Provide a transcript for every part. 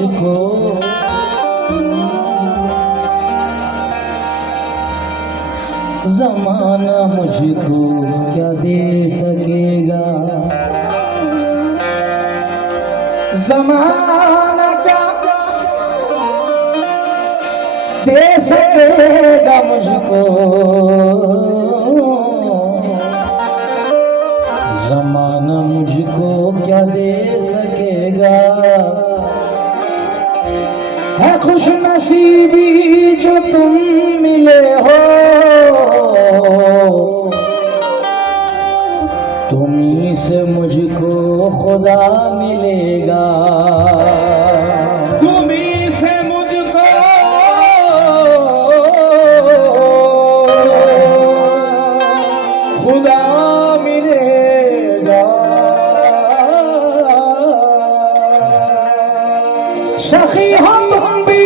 मुझको ज़माना मुझको क्या दे सकेगा, ज़माना क्या दे सकेगा मुझको, ज़माना मुझको क्या दे सकेगा। है खुश नसीबी जो तुम मिले हो, तुम्हीं से मुझको खुदा मिलेगा, तुम्हीं से मुझको खुदा मिलेगा। सखी हो तुम भी,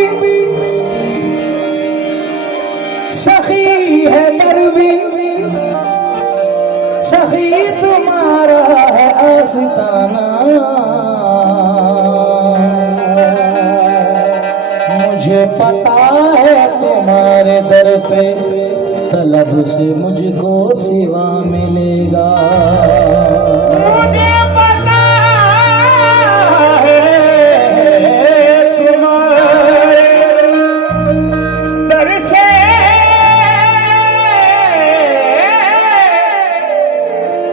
सखी है दर भी, सखी तुम्हारा है आस्ताना। मुझे पता है तुम्हारे दर पे तलब से मुझको सिवा मिलेगा। मुझे पता है तुम्हारे दर से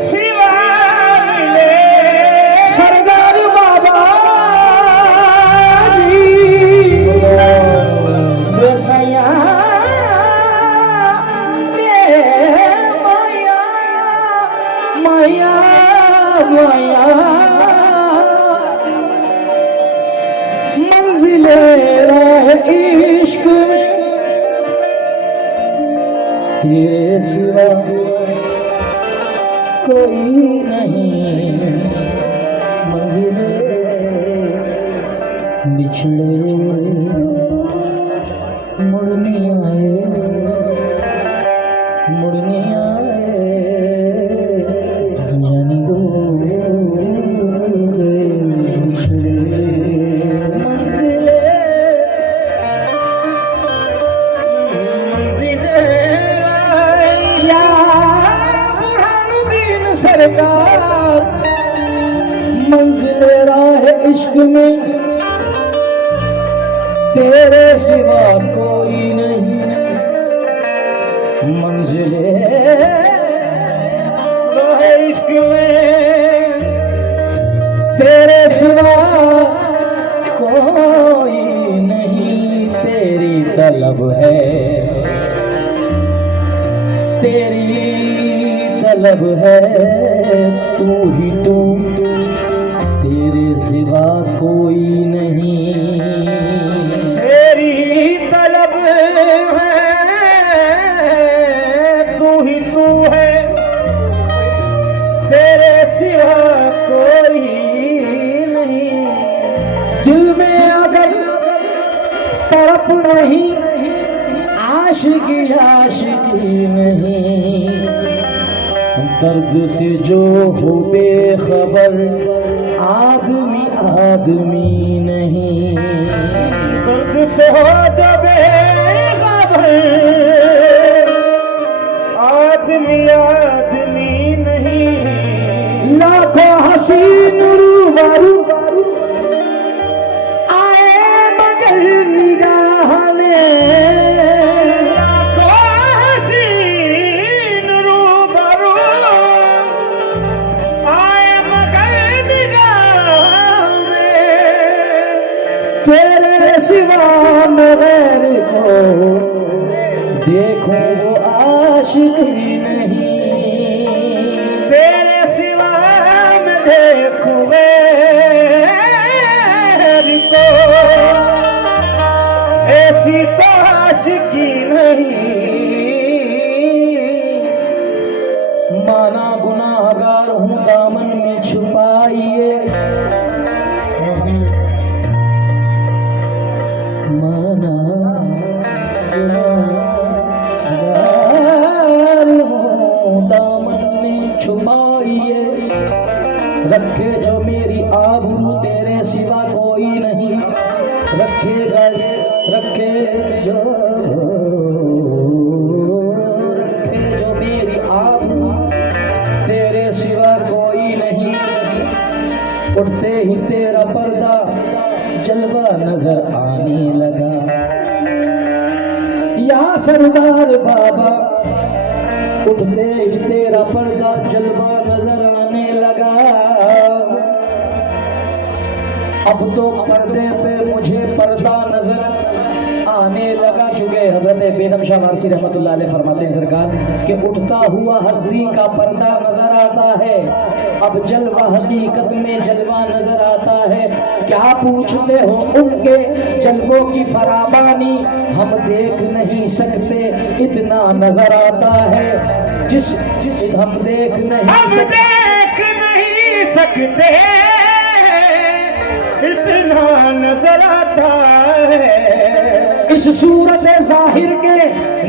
सिवा मिले। सरदार बाबा जी रसैया माया माया मंजिले रहे इश्क में तेरे सिवा कोई नहीं। मंजिले बिछड़े मुड़ने आए, मुड़ने आए जानी दो बिछड़े मंजिले यारुद्दीन सरकार। मंजिले राह इश्क में तेरे सिवा कोई नहीं। मंजिले राह इश्क में तेरे सिवा कोई नहीं। तेरी तलब है, तेरी तलब है, तू ही तू, तेरे सिवा कोई नहीं। तेरी तलब है, तू ही तू है, तेरे सिवा कोई नहीं। दिल में अगर तड़प नहीं, आशिकी आशिकी नहीं। दर्द से जो हो बेखबर, आदमी आदमी नहीं। दर्द से हो जो बेखबर, आदमी आदमी नहीं। लाखों हसीन रूबरू आए मगर निगाह ले, लाखों हसीन रूबरू आए मगर निगाह में। तेरे सिवा मैं गैर को देखूं वो आशिकी नहीं। तेरे सिवा मैं देखूं गैर को, ऐसी तो आशिकी नहीं। माना गुनाहगार हूँ दामन में छुपाइए, माना गुनाहगार हूँ दामन में छुपाइए। रखे जो मेरी आबरू तेरे सिवा कोई नहीं। नजर आने लगा। यहाँ सरदार बाबा उठते ही तेरा पर्दा जलवा नजर आने लगा। अब तो पर्दे पे मुझे पर्दा नजर आने लगा, क्योंकि हजरत बेदम शाह वारसी रहमतुल्लाह अलैह फरमाते हैं सरकार कि उठता हुआ हस्ती का पर्दा नजर आता है, अब जलवा हकीकत में जलवा नजर आता है। क्या पूछते हो उनके जलवों की फराबानी, हम देख नहीं सकते इतना नजर आता है। जिस हम देख नहीं सकते इतना नजर आता है। इस सूरत जाहिर के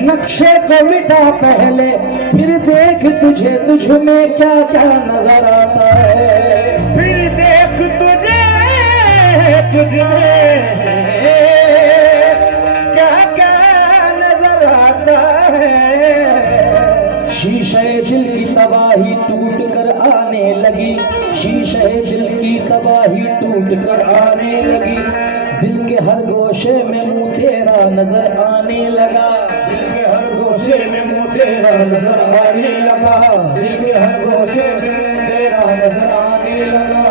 नक्शे को मिटा पहले, फिर देख तुझे तुझ में क्या क्या नजर आता है। फिर देख तुझे क्या क्या नजर आता है। शीशे दिल की तबाही टूट कर आने लगी, शीशे दिल की तबाही टूट कर आने लगी। दिल के हर गोशे में मुंह तेरा नजर आने लगा, दिल के हर गोशे में मुंह तेरा नजर आने लगा, दिल के हर गोशे में मुंह तेरा नजर आने लगा।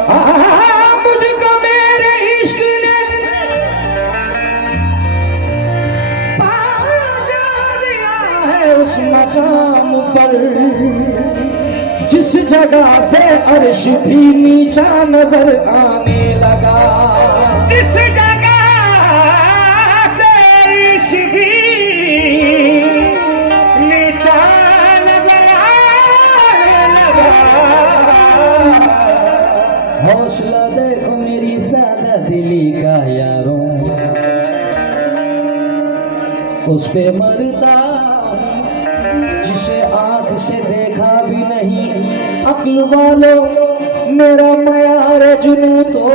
मुझको मेरे इश्क ने पहुंचा दिया है उस मकाम पर, जिस जगह से अर्श भी नीचा नजर आने लगा। जिस जगह से अर्श भी नीचा नजर आने लगा। हौसला देखो मेरी सादा दिली का यारों, उस पे मरता जिसे आंख से देखा भी नहीं। अक्ल वालों मेरा मयार जुनू तो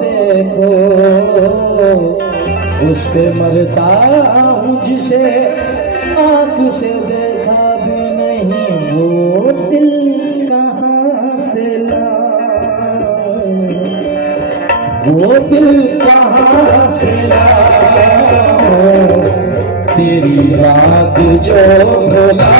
देखो, उस पे मरता हूँ जिसे आंख से देखा भी नहीं। वो दिल कहाँ से लाऊं, वो दिल कहाँ से लाऊं, तेरी रात जो भुला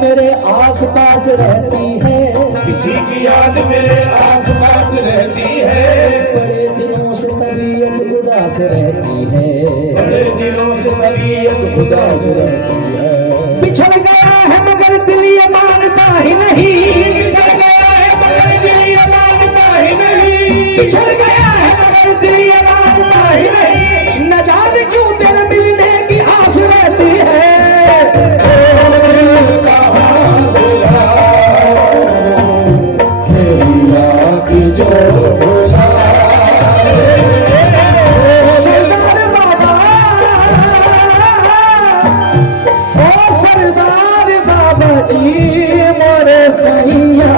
मेरे आस पास रहती है, किसी की याद मेरे आस पास रहती है। बड़े दिनों से तबीयत उदास रहती है, बड़े दिनों से तबीयत उदास रहती है। बिछड़ गया है मगर दिल ये मानता ही नहीं, बिछड़ गया है मगर दिल ये मानता ही नहीं, बिछड़ गया है मगर दिल ये मानता ही नहीं। न जाने क्यों तेरे मिलने की आस रहती है। जो भुला सरदार बाबा, ओ सरदार बाबा जी मोरे सैया,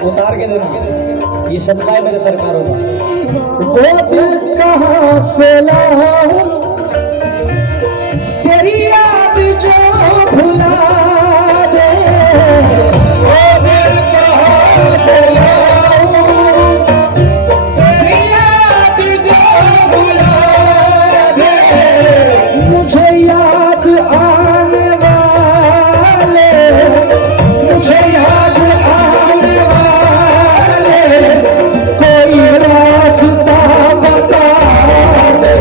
उतार के देना, ये सदका है मेरे सरकारों का। वो दिल कहाँ से लाऊं, तेरी याद जो भुला दे। वो दिल कहाँ से लाऊं, तेरी याद जो भुला दे। मुझे याद आने वाले, मुझे याद आने वाले कोई रास्ता बता दे।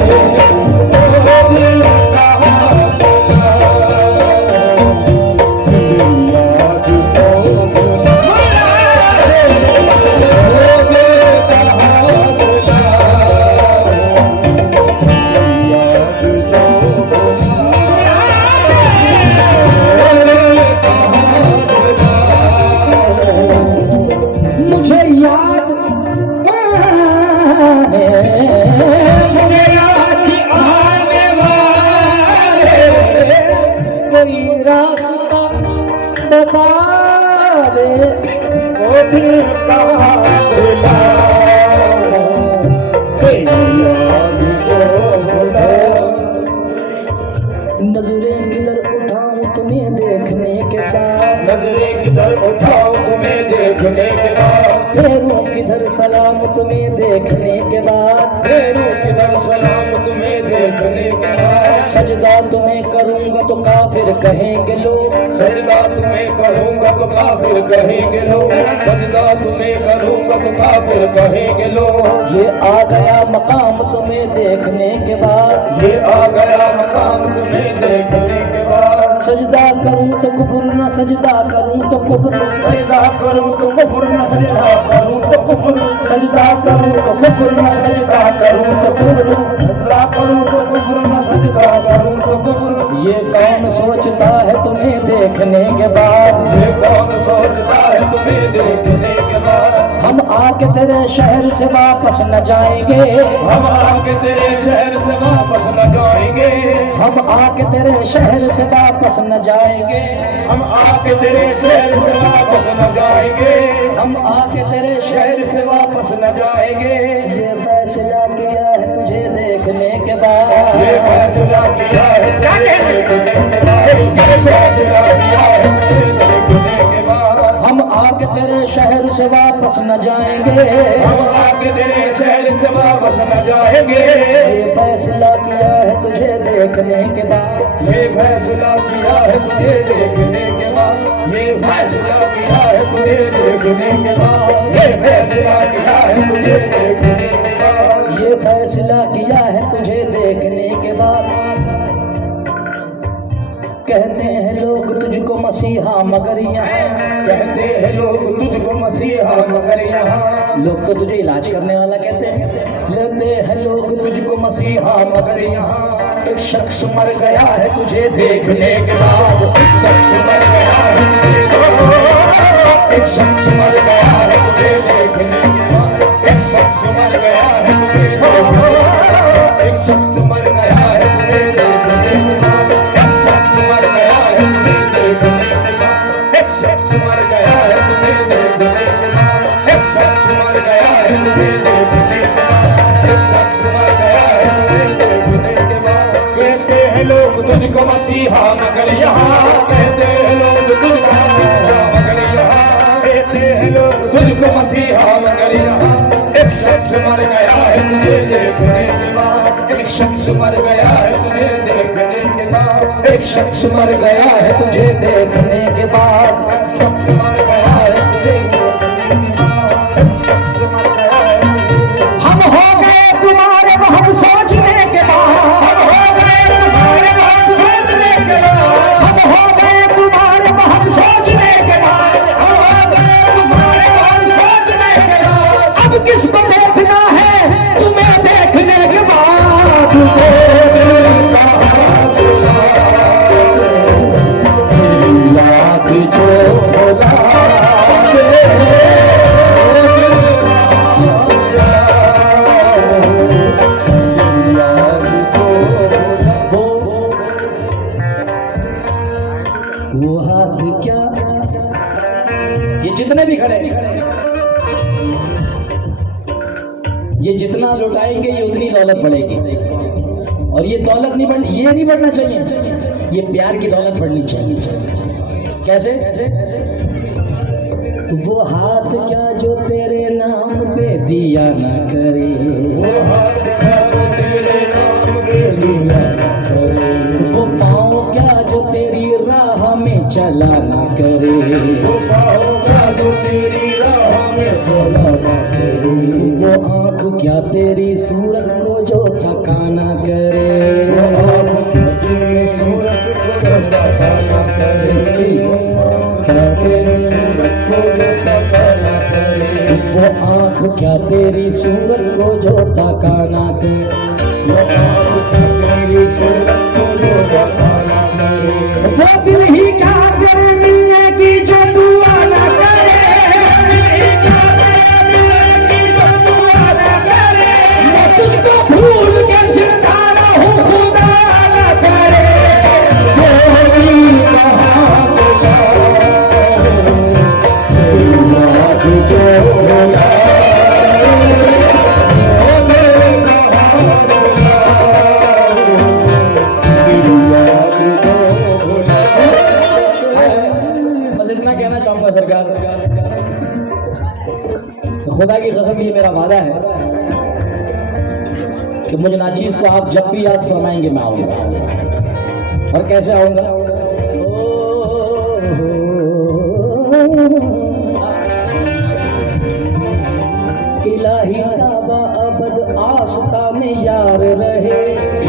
रास्ता बता दे, वो दिल कहाँ से लाऊं, तेरी याद को भुला। नजरें किधर उठाऊं तुम्हें देखने के बाद, नजरें किधर उठाओ तुम्हें देखने के बाद, फेरूं किधर सलाम तुम्हें देखने के बाद, फेरूं किधर सलाम तुम्हें देखने के बाद, सजदा तुम्हें करूंगा तो काफिर कहेंगे लोग, सजदा तुम्हें करूंगा तो काफिर कहेंगे लोग, सजदा तुम्हें करूंगा तो काफिर कहेंगे लोग। ये आ गया मकाम तुम्हें देखने के बाद, ये आ गया मकाम तुम्हें देखने के बाद, सजदा करूं तो कुफर न सजदा करूं तो कुफर, सजदा करूं तो कुफर न सजदा करूं तो कुफर, सजदा करूं तो कुफर न सजदा करूं तो कुफर। सजदा करूं तो कुफर न सजदा करूं तो कुफर। ये कौन सोचता है तुम्हें देखने के बाद, ये कौन सोचता है तुम्हें देखने के बाद, हम आके तेरे शहर से वापस न जाएंगे, हम आके तेरे शहर से वापस न जाएंगे, हम आके तेरे शहर से वापस न जाएंगे, हम आके तेरे शहर से वापस न जाएंगे, हम आके तेरे शहर से वापस न जाएंगे। ये फैसला किया है तुझे देखने के बाद, ये फैसला किया है तुझे देखने के बाद, ये फैसला किया है तुझे देखने के बाद, हम आके तेरे शहर से वापस न जाएंगे, हम आके तेरे शहर से वापस न जाएंगे। ये फैसला किया है तुझे देखने के बाद, ये फैसला किया है तुझे देखने के बाद, ये फैसला किया है तुझे देखने के बाद, ये फैसला किया है तुझे देखने के बाद, ये फैसला किया है तुझे देखने के बाद। कहते हैं लोग तुझको मसीहा मगर यहाँ, कहते हैं लोग तुझको मसीहा मगर यहाँ, लोग तो तुझे इलाज करने वाला कहते हैं, लेते हैं लोग तुझको मसीहा मगर यहाँ। एक शख्स मर गया है तुझे देखने के बाद, एक शख्स मर गया है तुझे, एक शख्स मर गया है तुझे देखने के बाद, एक शख्स मर गया है तुझे, एक शख्स मर गया है तुझे देखने के बाद, एक शख्स मर गया है तुझे देखने के बाद, एक शख्स मर गया है तुझे देखने के बाद, एक शख्स मर गया है तुझे देखने के बाद, एक शख्स मर गया है तुझे देखने के बाद। कहते हैं लोग तुझको मसीहा मगर यहाँ, कहते हैं लोग तुझको मसीहा मगर यहाँ, कहते हैं लोग तुझको मसीहा मगर यहाँ। एक शख्स मर गया है तुझे देखने के बाद, एक शख्स मर गया है तुझे देखने के बाद, एक शख्स मर गया है तुझे देखने के बाद, एक शख्स मर गया है तुझे देखने के बाद, एक शख्स मर गया है तुझे। हम हो गए तुम्हारे बहुत सोचने के बाद, हम हो गए तुम्हारे बहुत सोचने के बाद, हम हो गए तुम्हारे बहुत सोचने के बाद, हम हो गए तुम्हारे बहुत सोचने के बाद। अब किसको देखना है तुम्हें देखने के बाद, लाख जो बोला वो हाथ क्या, ये जितने भी खड़े ये जितना लुटाएंगे ये उतनी दौलत बढ़ेगी, और ये दौलत नहीं बढ़, ये नहीं बढ़ना चाहिए, ये प्यार की दौलत बढ़नी चाहिए। कैसे? वो हाथ क्या जो तेरे नाम पे दिया ना करे, वो हाथ क्या जो तेरे नाम पे दिया ना करे, वो पाँव क्या जो तेरी राह में चला ना करे, वो पाँव क्या जो तेरी राह में चला ना करे, वो आँख क्या तेरी सूरत को जो थकाना करे, वो आँख क्या तेरी सूरत को जो थकाना करे, क्या तेरी सूरत को जो थकाना करे, वो आँख क्या तेरी सूरत को जो थकाना करे, वो आँख क्या तेरी सूरत को जो थकाना करे, वो दिल ही क्या तेरे मिलने की जो दुआ ना करे, मैं तुझको भूल के जिंदा रहूं खुदा ना करे, कोई कहा खुदा की कसम ये मेरा वादा है कि मुझे नाचीज को आप जब भी याद फरमाएंगे मैं आऊंगा। और कैसे आऊंगा? इलाही ताबा अबद आस्ताने यार रहे,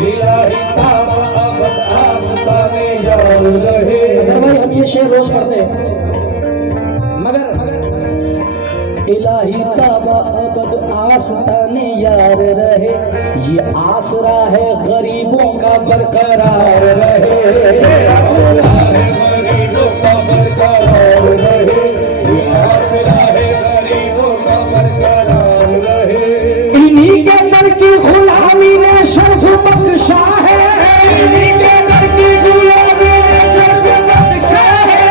इलाही ताबा अबद आस्ताने यार रहे। अगर भाई हम ये शेर रोज पढ़ते हैं, मगर इलाही ताबा अबद आस्ताने यार रहे, ये आसरा है गरीबों का बरकरार रहे, आसरा है गरीबों का बरकरार रहे, ये आसरा है गरीबों का बरकरार रहे। इन्हीं के दर की गुलामी ने शर्फ बख्शा है, इन्हीं के दर की गुलामी ने शर्फ बख्शा है,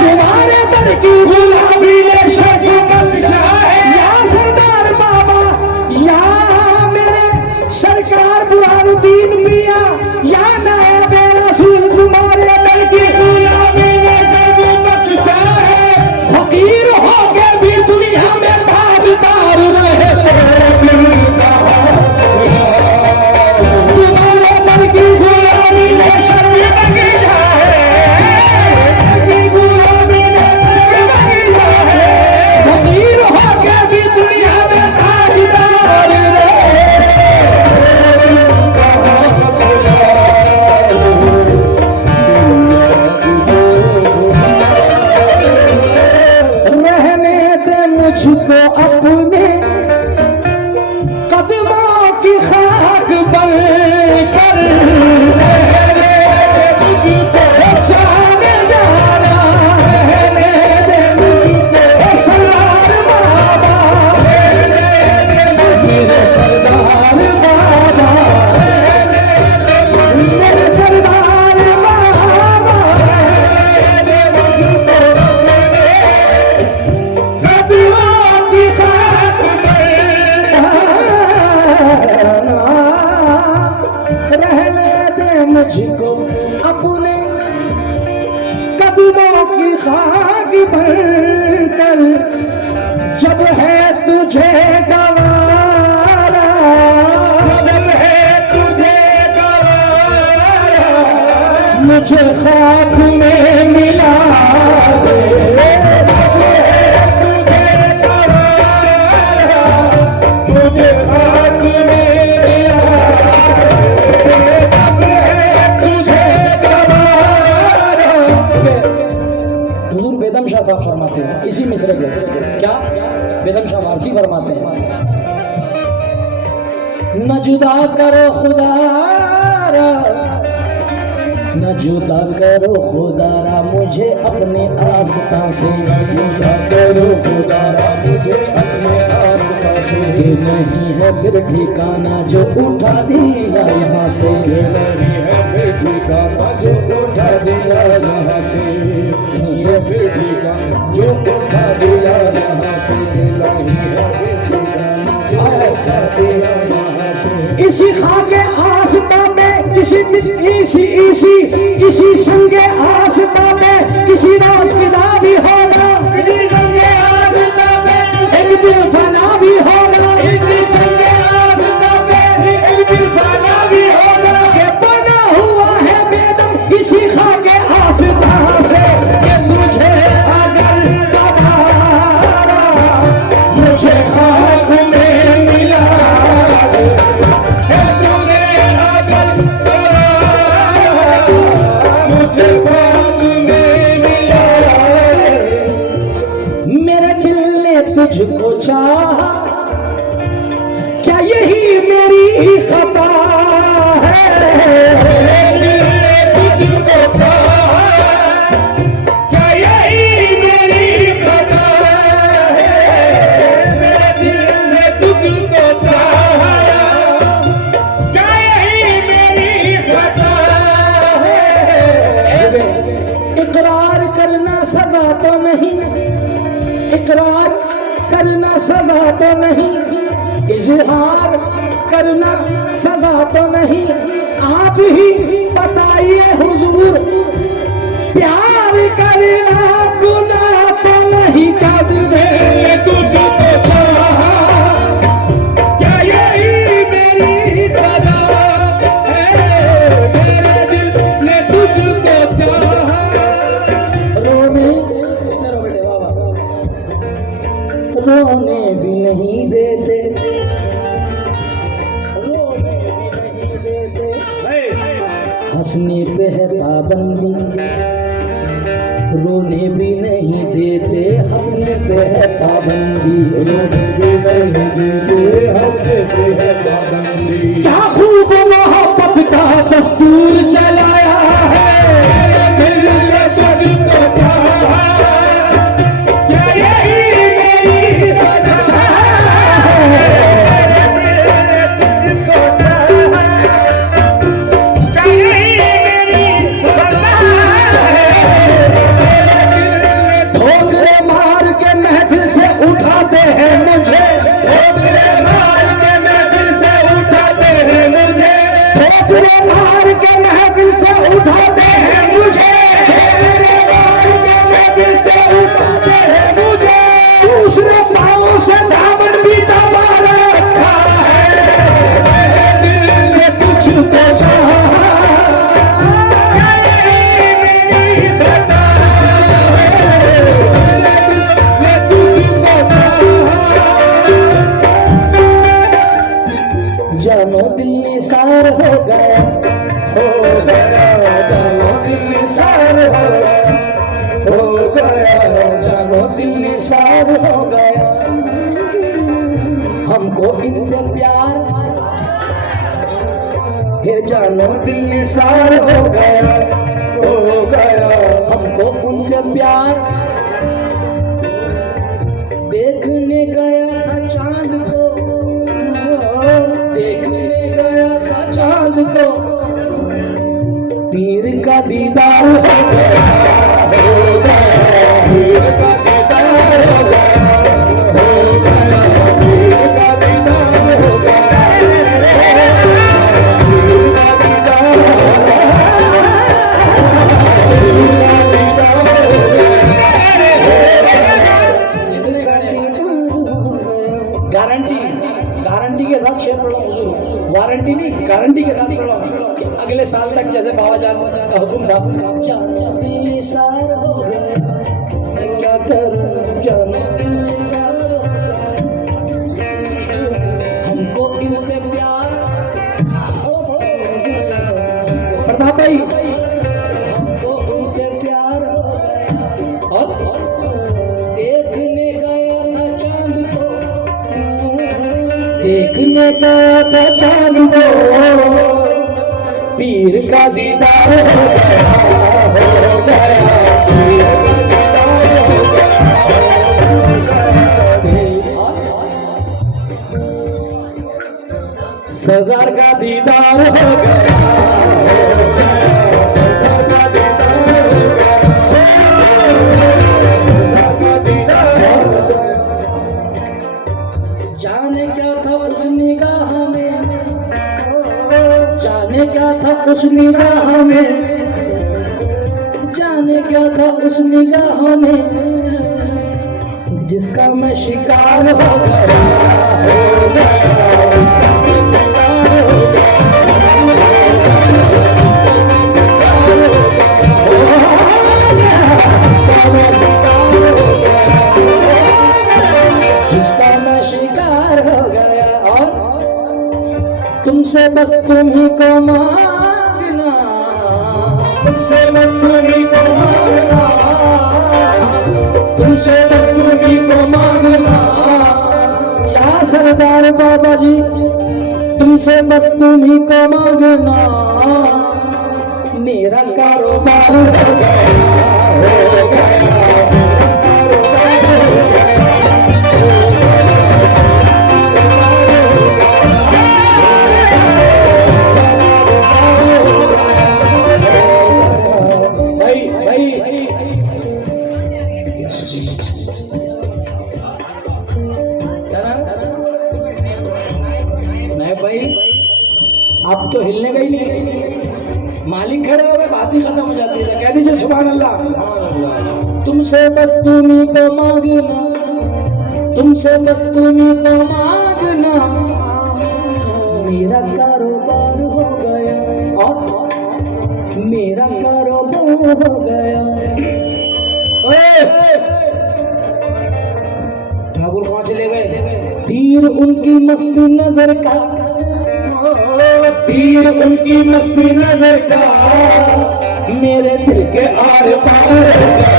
तुम्हारे दर की गुलामी ने शर्फ बख्शा है। या सरदार बाबा या मेरे सरकार बुरहानुद्दीन मियां या नायब रसूल, तुम्हारे दर की गुलामी ने शर्फ बख्शा है, फकीर होके भी दुनिया में ताजदार रहे, तुम्हारे दर की गुलामी ने शर्फ बख्शा है, गुलामी ने शर्फ बख्शा है, फकीर होके भी दुनिया में ताजदार रहे। रहने दे मुझको अपने कदमों की खाक बनकर, रहने दे मुझको जाने जाना, रहने दे मुझको सरदार बाबा, रहने दे मेरे सरदार बाबा, मेरे सरदार बाबा, रहने दे मुझको कदमों की खाक रहने दे मुझको अपने कदमों की खाक बनकर, जब है तुझे गवारा, जब है तुझे गवारा, मुझे खाक में मिला दे, मुझे खाक में मिला तुझे गवारा। हुजूर बेदम शाह साहब फरमाते हैं इसी मिसरे के, क्या बेदम शाह वारसी फरमाते हैं, न जुदा करो खुदारा, न जुदा करो खुदारा मुझे अपने आस्था से, जुदा करो खुदारा मुझे अपने आस्था से, ये नहीं है फिर ठिकाना जो उठा दिया यहाँ से, ये नहीं है फिर ठिकाना जो उठा दिया यहाँ से, ये फिर ठिकाना जो उठा दिया यहाँ से, नहीं है फिर ठिकाना जो उठा दिया यहाँ से। इसी खाके आस्था में किसी इसी संगे आस्था में किसी रोज फिदा भी होगा, इसी संगे आस्था में एक दिन फना भी होगा, इसी संगे आस्था में एक दिन फना भी होगा। ये बना हुआ है बेदम इसी खाके आस्था से, कि तुझे अगर कबारा मुझे खाक में मिला दे, तुझे अगर गवारा, मुझे खाक में मिला दे। मेरे दिल ने तुझको चाहा, क्या यही मेरी खता है, तुझको चाहा, क्या यही मेरी खता है? मेरे दिल ने तुझको चाहा, क्या यही मेरी खता है? इकरार करना सजा तो नहीं, इकरार करना सजा तो नहीं, इजहार करना सजा तो नहीं, आप ही बताइए हुजूर प्यार करना गुनाह तो नहीं, कद तुझको चाहा हंसने पे है पाबंदी, रोने भी नहीं देते, हंसने पे है पाबंदी, रोने भी नहीं देते, हंसने पे है पाबंदी। क्या खूब मोहब्बत का दस्तूर चलाया है, दिल का तुझको चाहा, क्या यही मेरी सजा है? तुझको चाहा, क्या यही मेरी सजा है? ठोकरे मार के महफिल से उठाते हैं मुझे, ठोकरे मार के महफिल से उठाते हैं मुझे, ठोकरे मार के महफिल से उठाते हैं मुझे, ठोकरे मार के महफिल से उठाते हैं मुझे। दूसरे पाँव से दामन भी दबा रखा है, दिल ने तुझको चाहा, क्या यही मेरी सजा है? मैं तुझको चाहा, जानो दिल निसार हो गया, हो गया जानो दिल निसार हो गया, हो गया जानो दिल निसार हो गया, हमको इनसे प्यार है, जानो दिल निसार हो गया, हो गया। हमको उनसे प्यार, देखने गया था चांद को, देखने गया था चांद को, पीर का दीदार हो गया, हो गया पीर का दीदार हो गया, हो गया पीर का दीदार हो गया, पीर का दीदार हो गया। जितने गाने गारंटी, गारंटी के साथ शेर पढ़ो हुजूर, वारंटी नहीं गारंटी के साथ पढ़ो कि अगले साल तक जैसे बाबा जान का हुक्म था, जानो दिल निसार हो गया, मैं क्या करूं, जानो दिल निसार हो गया, हमको इनसे प्यार, पढ़ो पढ़ो प्रताप भाई, हमको उनसे प्यार हो गया, और देखने गया था चांद को, देखने गया था चांद को, पीर का दीदार हो गया, हो गया पीर का दीदार हो गया, सरदार का दीदार हो गया, सरदार का दीदार हो गया, सरदार का दीदार हो गया। जाने क्या था उस निगाह में, जाने क्या था उस निगाह में, जाने क्या था उस निगाह में, जिसका मैं शिकार हो गया, हो गया उसका मैं शिकार हो गया, जिसका मैं शिकार हो गया, और तुमसे बस तुम ही को मांगना, तुमसे बस तुम्हीं को मांगना, तुमसे बस तुम ही को मांगना, या सरदार बाबा जी, तुमसे बस तुम ही को मांगना, मेरा कारोबार हो गया, हो गया भाई भाई नहीं भाई, आप तो हिलने का ही नहीं, मालिक खड़े हो गए, बात ही खत्म हो जाती है, कह दीजिए सुभान अल्लाह। तुमसे बस तुम ही को मांगना, तुमसे बस तुम ही को मांगना, मेरा कारोबार हो गया, और मेरा कारोबार हो गया। ठाकुर कहाँ चले गए? तीर उनकी मस्त नजर का, तीर उनकी मस्ती नजर का मेरे दिल के आर पार हो गया,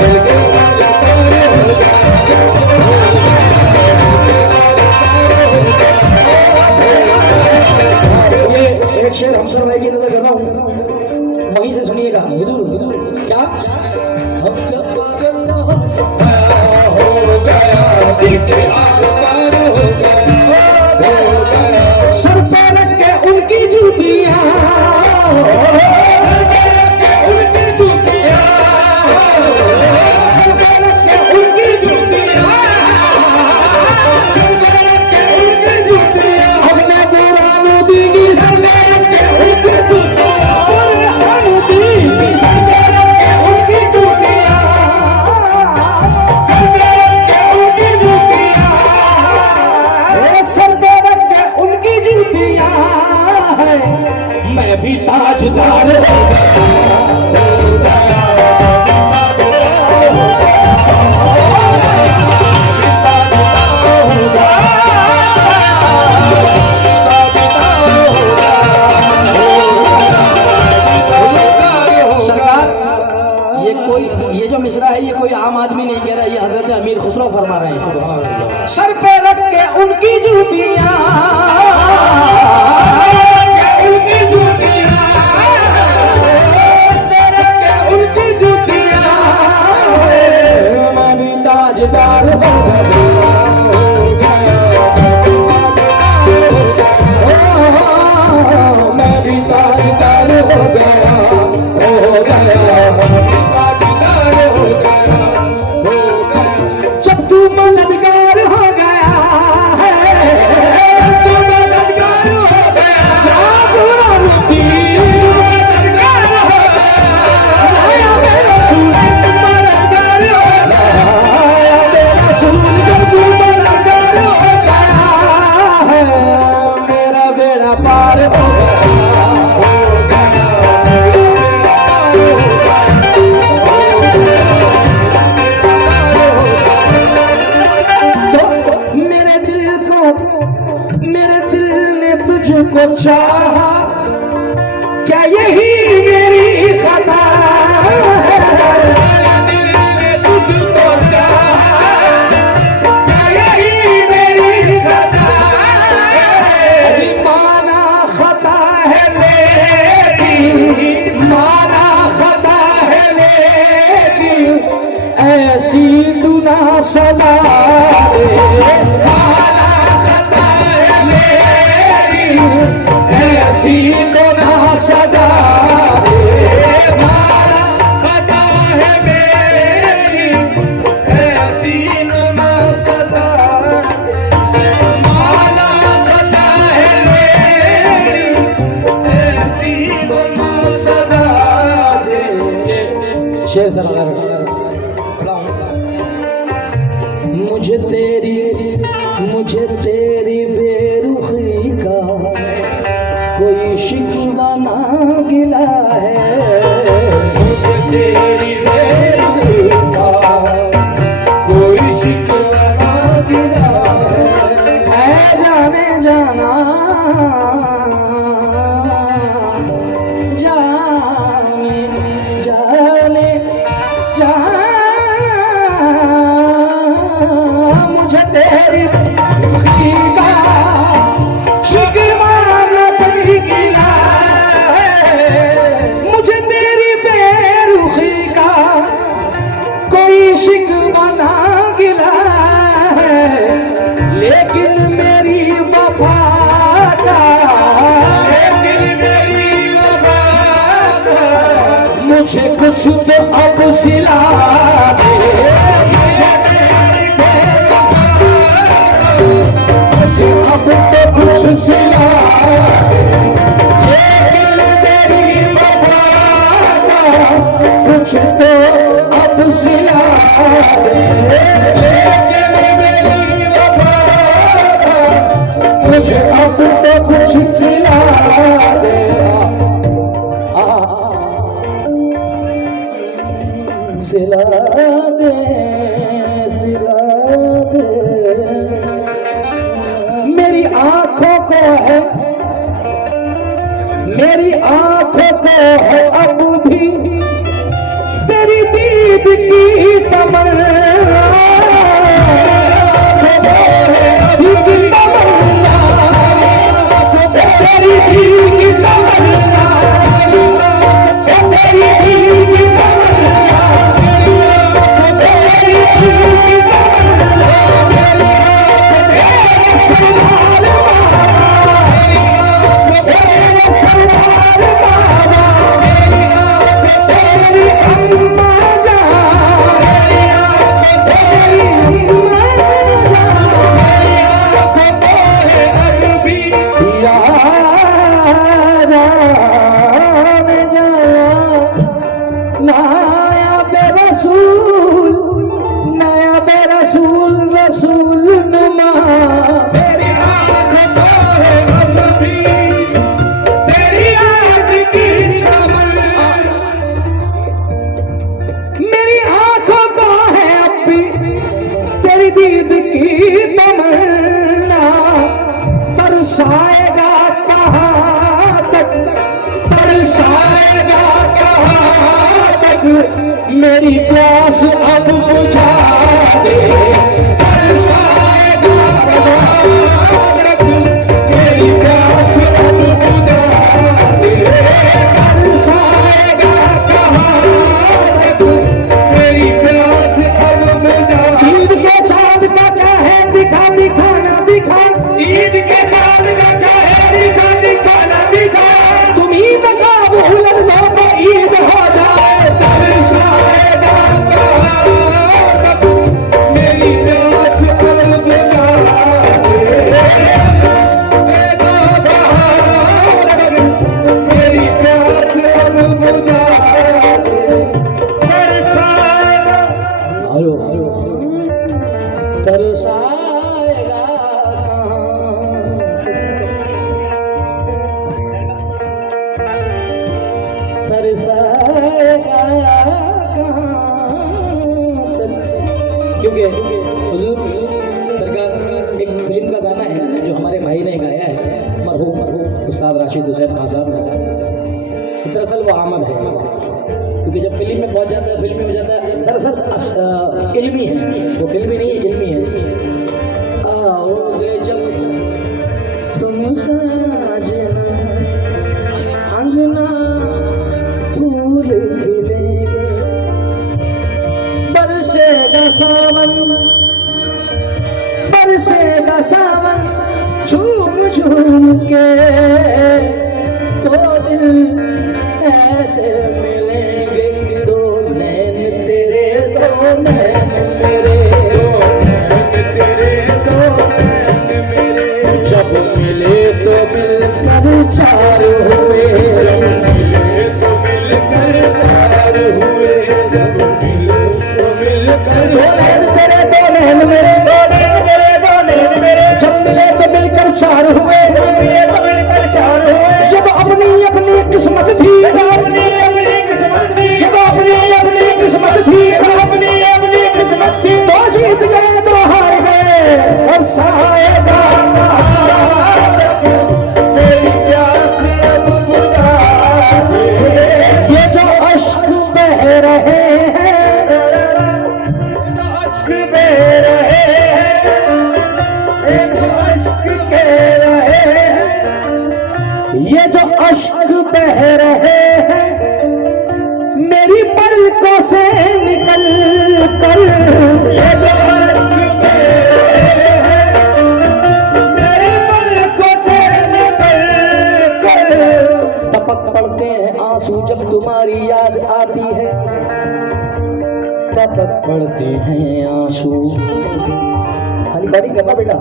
दिल के आर पार हो गया। ये एक शेर हमसर भाई की नजर कर रहा हूँ, वहीं से सुनिएगा। हुजूर क्या हम जब पागल न हो गया, दिल के आर पार हो गया। सर पे रख के उनकी जूतियां, सर पे रख के उनकी जूतियां, सर पे रख के उनकी जूतियां, सर पे रख के उनकी जूतियां, हमने पुरानी दीनी सर पे रख के उनकी जूतियां, पुरानी दीनी सर पे रख के उनकी जूतियां, सर पे रख के उनकी जूतियां, सर पे रख के उनकी जूतियां है, मैं भी ताजदार हो ये जो मिसरा है ये कोई आम आदमी नहीं कह रहा, ये हजरत अमीर खुसरो फरमा रहे हैं। सर पे रख के उनकी जूतियां, उनकी जूतियां, सर पे रख के उनकी जूतियां, मैं भी ताजदार हो गया, मैं भी ताजदार हो गया, हो गया। जब तू मददगार हो गया है, तू मददगार हो गया, ना पुरानी दीनी मददगार हो आया मेरा रसूल, मददगार हो आया मेरा रसूल, जब तू मददगार हो गया है, मेरा बेड़ा पार हो गया। मेरे दिल ने तुझको चाहा, क्या यही मेरी खता है? दिल ने तुझको चाहा, क्या यही मेरी खता है? अजी माना खता है मेरी, माना खता है मेरी, ऐसी तू ना सजा दे। माना खता है मेरी, ऐसी तो ना सजा दे। माना खता है मेरी, ऐसी न सजा, माना खता है मेरी, ऐसी न सजा दे। शेर सर मुझे तेरी बेरुखी का कोई शिकवा ना गिला है, मुझे तेरी बेरुखी का कोई शिकवा ना गिला है। जाने जाना जाने जाने जा, मुझे तेरी बेरुखी का शिकवा ना कोई गिला है, मुझे तेरी बेरुखी का कोई शिकवा ना गिला है, लेकिन मेरी वफा का, लेकिन मेरी वफा का मुझे कुछ तो अब सिला दे। मुझे अब तो कुछ सिला दे, लेकिन मेरी वफा का कुछ तो अब सिला दे। लेकिन मेरी वफा का मुझे अब तो कुछ सिला दे। सिला दे, सिला दे, मेरी आंखों को है आंखों को है अब भी तेरी दीद की तमन्ना, तेरी दीद की तमन्ना, तेरी दीद की तमन्ना, तेरी दीद की तमन्ना, दीद की तमन्ना, तरसाएगा कहाँ तक, तरसाएगा कहाँ तक, मेरी प्यास अब बुझा दे, तरसाएगा कहाँ तक, मेरी प्यास अब बुझा दे, तरसाएगा कहाँ तक, मेरी प्यास अब बुझा दे। ईद के चाँद का क्या है दिखा दिखाना दिखा, ईद के चाँद का क्या है दिखा दिखाना दिखा, तुम ईद का भूल दो तो ईद हो जाए, तरसाएगा कहाँ तक, मेरी प्यास अब बुझा दे, मेरी प्यास अब बुझा दे, तरसाएगा, तरसाएगा कहाँ, तरसाएगा क्योंकि हुजूर सरकार एक फिल्म का गाना है जो हमारे भाई ने गाया है, मरहूम उस्ताद राशिद हुसैन खान साहब। दरअसल वो आमद है, क्योंकि जब फिल्म में पहुंच जाता है, फिल्म में हो जाता है, दरअसल इल्मी है वो, फिल्मी नहीं इल्मी है। आओगे जब तुम साजना, अंगना फूल खिलेंगे, बरसेगा सावन, बरसेगा सावन, झूम झूम के तो दिल ऐसे मिलेंगे, दो नैन तेरे, दो नैन मेरे, दो नैन मेरे, जब मिले तो मिलकर चार हुए, जब मिले तो मिलकर चार हुए, जब मिले तो मिलकर, दो नैन तेरे, दो नैन मेरे, दो नैन मेरे, दो नैन मेरे, जब मिले तो मिलकर चार हुए, जब मिले तो मिलकर चार हुए, जब अपनी अपनी किस्मत थी, जब अपनी अपनी किस्मत थी, जब अपनी अपनी किस्मत थी, जब अपनी अपनी किस्मत थी, तो जीत गए तो हार गए, और साएगा मेरी प्यास अब बुझा दे, ये जो अश्क बह रहे हैं, अश्क बह रहे हैं, एक अश्क कह रहे हैं, ये जो अश्क बह रहे हैं, मेरी पलकों से निकल कर, ये जो अश्क बह रहे हैं, मेरी पलकों से निकल कर, टपक पड़ते हैं आंसू जब तुम्हारी याद आती है, टपक पड़ते हैं आंसू, खाली बड़ी करना बेटा,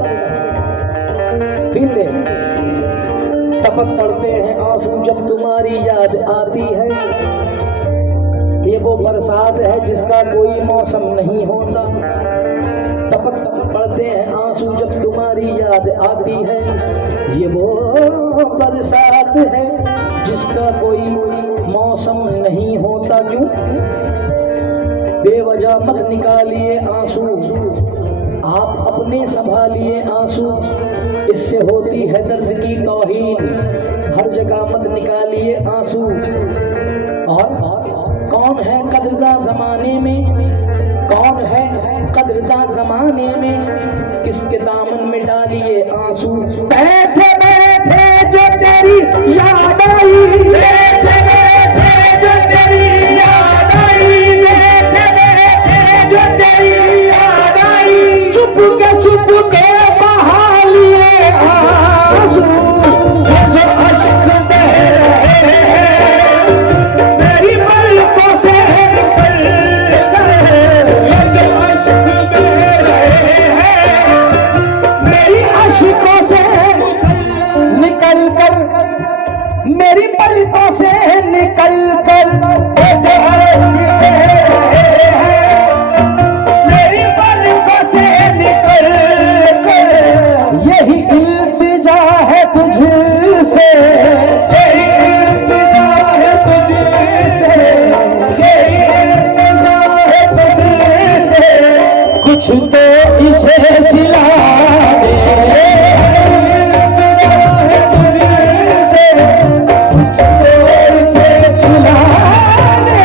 फील ले, टपक पड़ते हैं आंसू जब तुम्हारी याद आती है, ये वो बरसात है जिसका कोई मौसम नहीं होता, टपक पड़ते हैं आंसू जब तुम्हारी याद आती है, ये वो बरसात है जिसका कोई मौसम नहीं होता, क्यों बेवजह मत निकालिए आंसू, आप अपने संभालिए आंसू, इससे होती है दर्द की तौहीन, हर जगह मत निकालिए आंसू। और कौन है कदरदां जमाने में, कौन है कदरदां जमाने में, किसके दामन में डालिए आंसू। बैठे बैठे जो तेरी याद आई, बैठे बैठे जो तेरी याद आई, बैठे बैठे जो तेरी याद आई, चुप के बहा लिए आंसू। ये जो अश्क बह रहे हैं मेरी पलकों से निकल कर, ये जो अश्क बह रहे हैं मेरी अश्कों से निकल कर, मेरी पलकों से निकल कर, ये जो अश्क बह रहे हैं मेरी पलकों से निकल कर, यही इल्तिजा है तुझसे, यही इल्तिजा है तुझसे, यही इल्तिजा है तुझसे, कुछ तो इसे सिला दे, इल्तिजा है तुझसे, कुछ तो इसे सिला दे,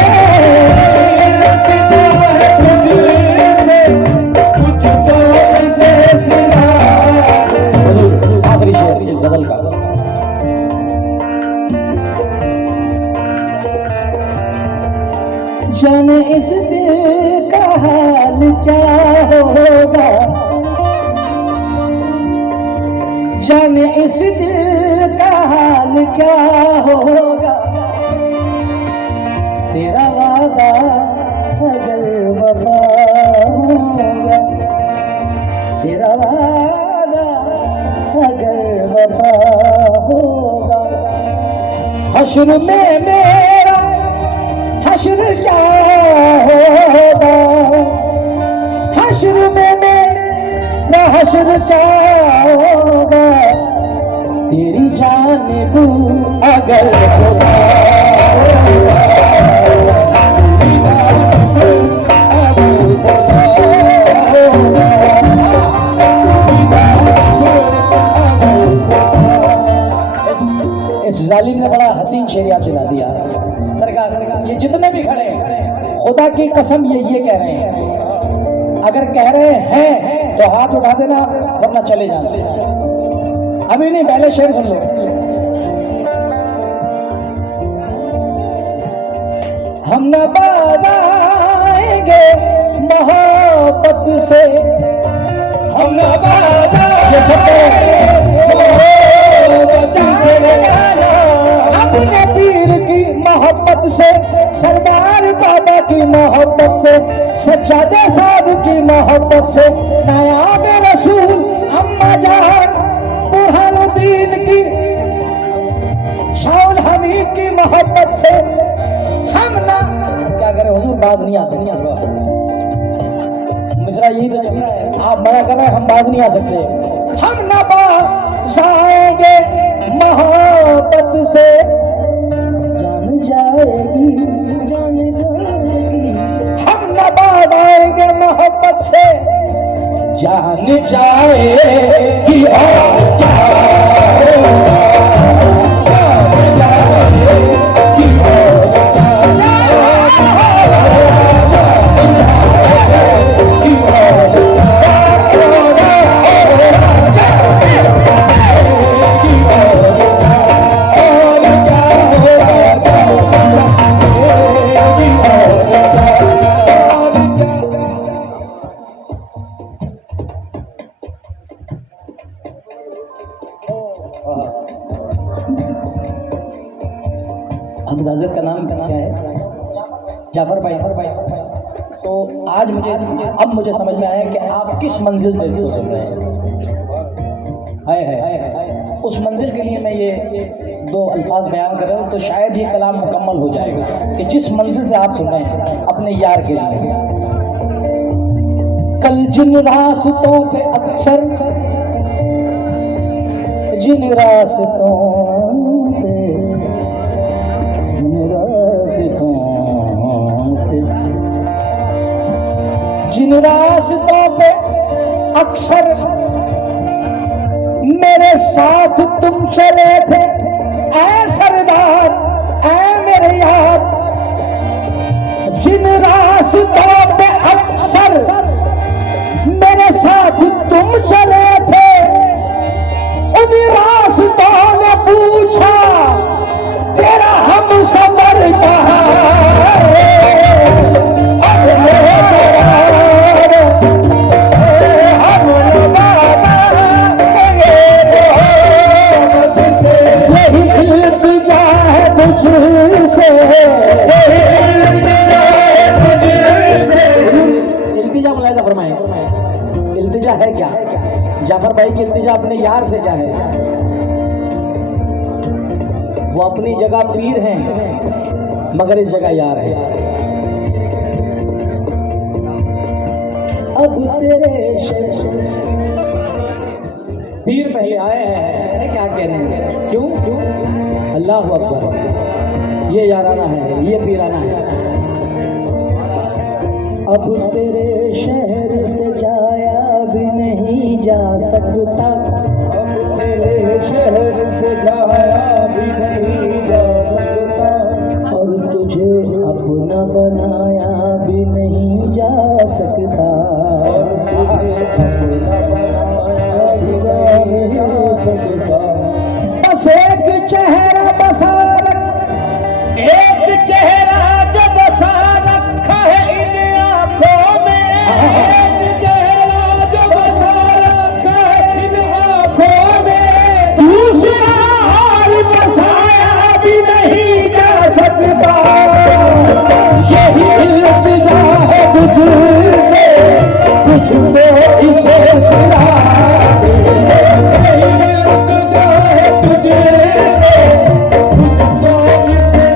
इल्तिजा है तुझसे, कुछ तो इसे सिला दे। आखिरी शेर इस गजल का। जाने इस दिल का हाल क्या होगा, जाने इस दिल का हाल क्या होगा, तेरा वादा अगर वफा होगा, तेरा वादा अगर वफा होगा, हश्र में मेरा हश्र क्या होगा, हश्र में मेरा हश्र क्या होगा, तेरी जानिब अगर खुदा होगा, तेरी जानिब अगर खुदा होगा, तेरी जानिब अगर खुदा। इस जालिम ने बड़ा हसीन शेर याद दिला दिया। सरकार ये जितने भी खड़े हैं खुदा की कसम ये कह रहे हैं, अगर कह रहे हैं तो हाथ उठा देना वरना चले जाना। अभी नहीं, पहले शेर सुन लो। हम न बाज आएंगे मोहब्बत से, हम न बाज अपने पीर की मोहब्बत से, सरदार बाबा की मोहब्बत से, सज्जादे साहब की मोहब्बत से, नायाब रसूल अम्मा जान बुरहानुद्दीन की, शाउल हमीद की मोहब्बत से हम ना क्या करें हुजूर, बाज नहीं आ सकते। मिसरा यही तो चल रहा है, आप मना कर रहे हैं, हम बाज नहीं आ सकते। हम ना बाज आएंगे मोहब्बत से, जान जाएगी जान जाएगी, हम न बाज आएंगे मोहब्बत से, जान जाएगी और क्या होगा, जान जाएगी और क्या हमजाज़त का नाम क्या है? जाफर भाई। तो आज मुझे समझ में आया कि आप किस मंजिल से इसको सुन रहे हैं। है उस मंजिल के लिए मैं ये दो अल्फाज बयान कर रहा हूँ, तो शायद ये कलाम मुकम्मल हो जाएगा कि जिस मंजिल से आप सुन रहे हैं अपने यार के लिए। कल जिन रास्तों पे अक्सर, जिन रास्तों पे, जिन रास्तों पे अक्सर मेरे साथ तुम चले थे, ऐ सरदार ऐ मेरे यार, जिन रास्तों पे अक्सर मेरे साथ तुम चले थे, उन रास्तों ने पूछा तेरा हम सफर कहाँ है? इल्तिजा मुलाहिजा फरमाए, इल्तिजा है क्या? जाफर भाई की इल्तिजा अपने यार से क्या है? वो अपनी जगह पीर हैं मगर इस जगह यार है। अब तेरे पीर पहले आए हैं, क्या कहने, क्यों क्यों? अल्लाह अकबर, ये याराना है, ये पीराना है। अब तेरे शहर से जाया भी नहीं जा सकता, अब तेरे शहर से जाया भी नहीं जा सकता, और तुझे अपना बनाया भी नहीं जा सकता, और तुझे अपना बनाया भी नहीं जा सकता। बस एक चेहरा बसा, एक चेहरा जब बसा रखा है इन आंखों में, एक चेहरा जब बसा रखा है इन आंखों में, दूसरा हाल बसाया भी नहीं जा सकता। यही इल्तिजा है तुझसे, तुझको इसे सुना दे। यही इल्तिजा है तुझसे, तुझको इसे।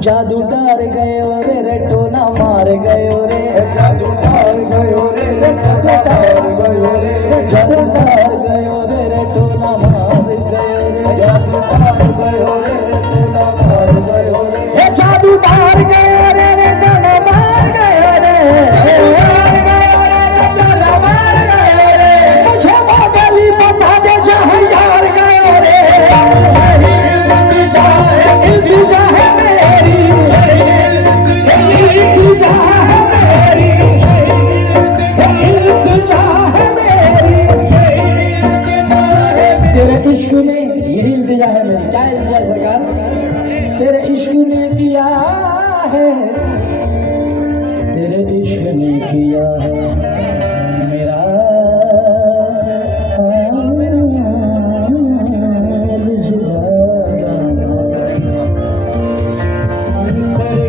जादू डार गए रे टोना मार गए रे, जादू डार गयो रे, जादू डार गयो रे, जादू डार गए रे टोना मार गए रे, जादू डार गयो रे, टोना मार गयो रे, हे जादू डार गए रे टोना मार गए रे, टोना मार गयो रे, मुझे वो गली बता दे जहाँ यार गए रे। इल्तिजा है, इल्तिजा है मेरी, इल्तिजा है मेरी, इल्तिजा है मेरी। तेरे इश्क में यही इल्तिजा है मेरी। क्या इल्तिजा है सरकार? तेरे इश्क ने किया है, तेरे इश्क ने किया है मेरा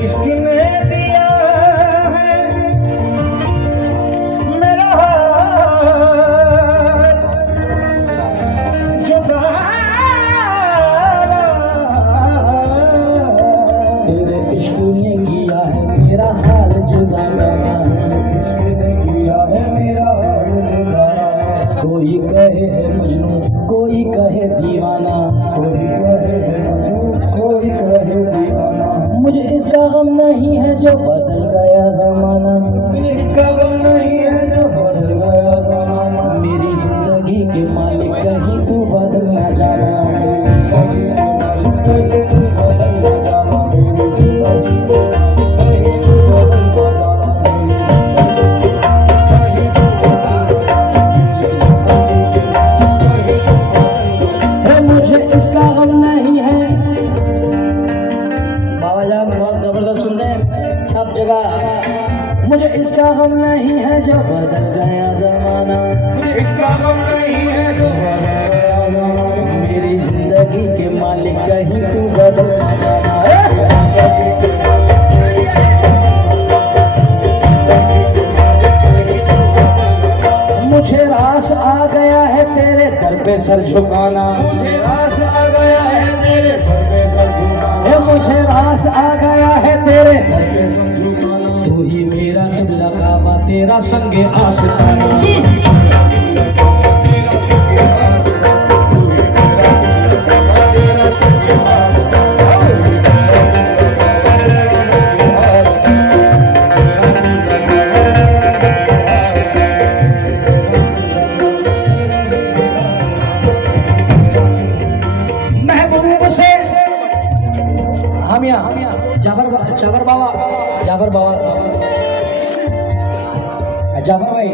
इश्क ने दिया है मेरा तेरे इश्क ने किया है मेरा हाल जुदाना, इश्क ने किया है मेरा हाल जुदाना, कोई कहे है मजनू कोई कहे दीवाना, कोई कहे है मजनू, कोई कहे दीवाना, मुझे इसका गम नहीं है जो बदल गया जमाना, इसका गम नहीं है जो बदल गया जमाना, मेरी जिंदगी के मालिक कहीं तू बदल न जाना। मुझे इसका गम नहीं है, बाबा जान बहुत जबरदस्त सुनते हैं सब जगह। मुझे इसका गम नहीं है जो बदल गया जमाना, इसका गम नहीं है जो बदल गया जमाना, मेरी जिंदगी के मालिक कहीं तू बदल न जाना। मुझे रास आ गया है तेरे दर पे सर झुकाना, मुझे रास आ गया है तेरे घर पे सर झुकाना, हे मुझे रास आ गया है तेरे दर पे सर झुकाना, तू ही मेरा दुल्ला काबा तेरा संगे आशिकाना। मियाँ जाफर बाबा जाफर भाई,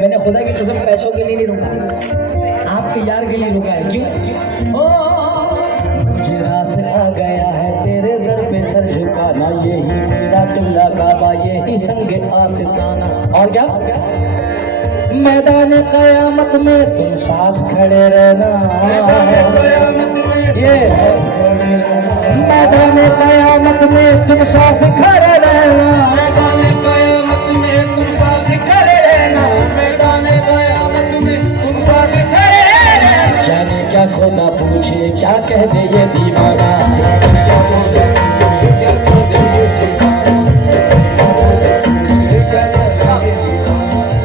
मैंने खुदा की कसम पैसों के लिए नहीं रुका, आपके यार के लिए रुका है। क्यों? मुझे रास आ गया है तेरे दर पे सर झुकाना, यही मेरा किबला काबा, यही संगे आस्ताना। और क्या? मैदान कयामत में तुम साथ खड़े रहना, ये मैदान कयामत में तुम साथ खड़े रहना, मैदान कयामत में तुम साथ खड़े रहना, मैदान कयामत में तुम साथ खड़े रहना। जाने क्या खुदा पूछे क्या कह दे ये दीवाना,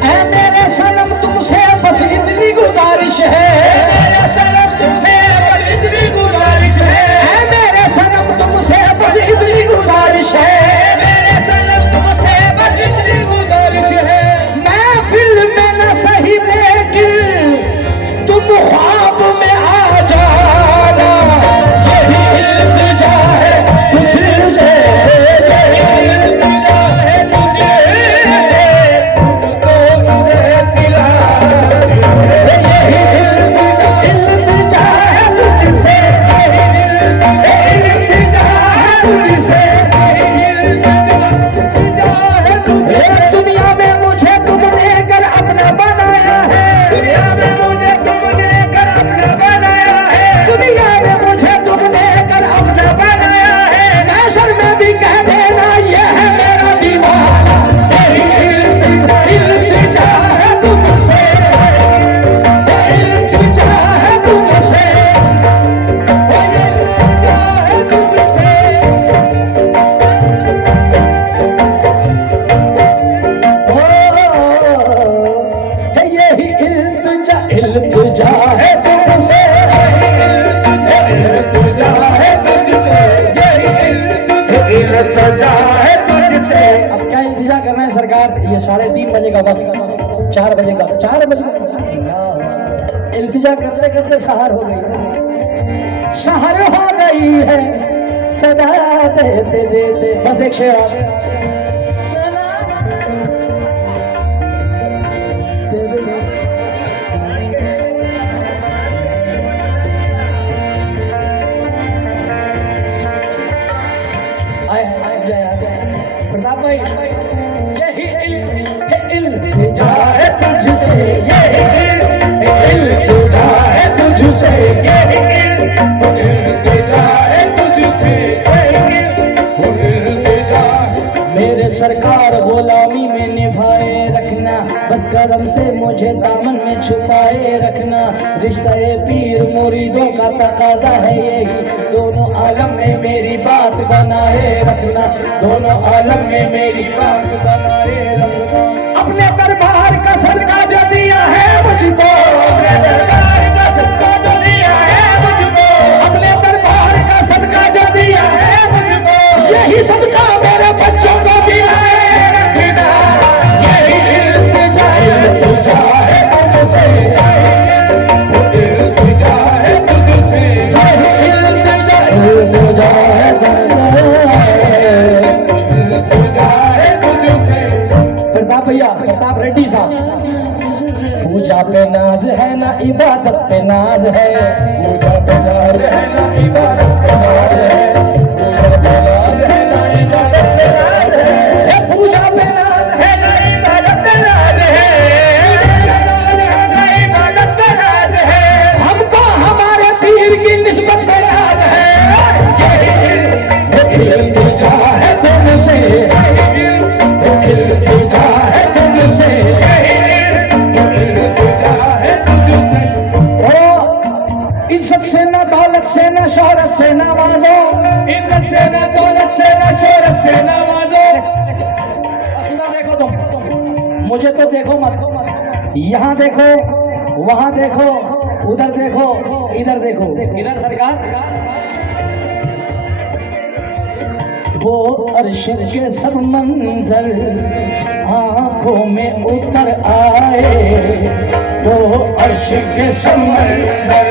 ऐ मेरे सनम तुमसे बस इतनी गुजारिश है, मेरे सनम तुमसे बस इतनी गुजारिश है, ऐ मेरे सनम तुमसे बस इतनी गुजारिश है, मेरे सनम तुमसे बस इतनी गुजारिश है। महफिल में न सही लेकिन तुम ख्वाब में आ जाना, यही इल्तिजा है तुझसे, यही इल्तिजा है तुझे, तुमको मुझे सिला, यही इल्तिजा है तुझसे, इल्तिजा है तुझसे। इल्तिजा है तुझे। दुनिया में मुझे तुमने कर अपना बनाया है, दुनिया में मुझे तुमने कर अपना बनाया है, दुनिया में मुझे तुमने कर अपना बनाया है, महशर में भी कह देना ये है मेरा दीवाना, यही इल्तिजा है तुमसे, इल्तिजा है तुमसे, इल्तिजा है तुमसे। यही इल्तिजा है तुमसे, इल्तिजा है तुझसे, यही इल्तिजा है तुझसे। अब क्या इंतजार करना है सरकार? ये 3:30 बजे का वक्त, 4 बजे का, 4 बजे इल्तिजा करते करते सहर हो गई, सहर हो गई है सदा देते देते। बस एक शेर और। प्रताप भाई, यही इल्तिजा है तुझसे, यही इल्तिजा है तुझसे, यही इल्तिजा है तुझसे, यही इल्तिजा है। मेरे सरकार गुलामी में निभाए रखना, बस करम से मुझे दामन में छुपाए रखना, रिश्ता पीर मुरीदों का तकाजा है यही, दोनों आलम में मेरी बात बनाए रखना, दोनों आलम में मेरी बात बनाए रखना। अपने दरबार का सदका जो दिया है मुझको, अपने दरबार का सदका जो दिया है मुझको, अपने दरबार का सदका जो दिया है मुझको, यही सदका मेरे बच्चों को दिलाए रखना, यही इल्तिजा है तुझसे, इल्तिजा है तुझसे, यही इल्तिजा है इल्तिजा है तुझसे। प्रताप भैया, प्रताप रेड्डी साहब, पूजा पे नाज है ना इबादत पे नाज है, पूजा पे नाज है ना इबादत पे नाज है, पूजा पे नाज है ना इबादत पे नाज है, पूजा पे नाज है ना इबादत पे नाज है, ना इबादत पे नाज है। हमको हमारे पीर की निस्बत से नाज है, यही इल्तिजा है तुमसे, इल्तिजा है तुमसे, इल्तिजा है तुझसे। ओ इज्जत से ना दौलत से ना शोहरत से नवाजो, इज्जत से ना दौलत से ना शोहरत से नवाजो। सुना देखो तुम, मुझे तो देखो मत, यहाँ देखो, वहाँ देखो, उधर देखो, इधर देखो, इधर सरकार। वो अर्श के सब मंजर आंखों में उतर आए, वो अर्श के सब मंजर